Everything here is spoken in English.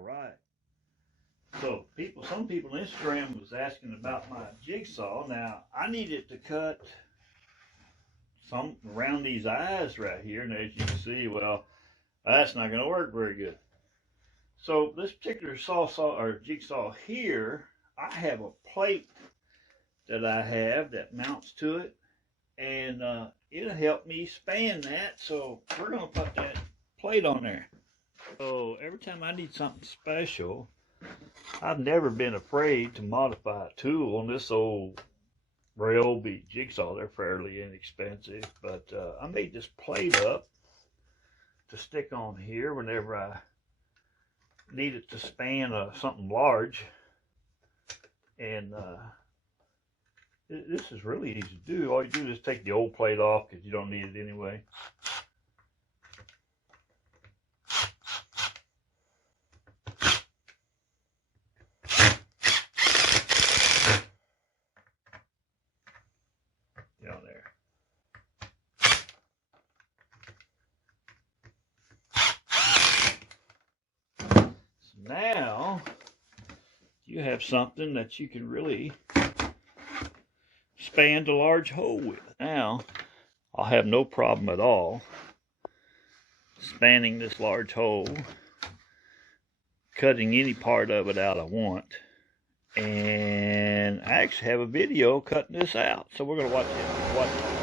Alright. So some people on Instagram was asking about my jigsaw. Now, I needed to cut some around these eyes right here, and as you can see, well, that's not going to work very good. So this particular jigsaw here, I have a plate that I have that mounts to it, and it'll help me span that. So we're going to put that plate on there. So every time I need something special, I've never been afraid to modify a tool on this old Ryobi Jigsaw. They're fairly inexpensive, but I made this plate up to stick on here whenever I need it to span something large. And this is really easy to do. All you do is take the old plate off because you don't need it anyway. Down there. So now you have something that you can really span a large hole with. Now I'll have no problem at all spanning this large hole, cutting any part of it out I want. And I actually have a video cutting this out, so we're going to watch it.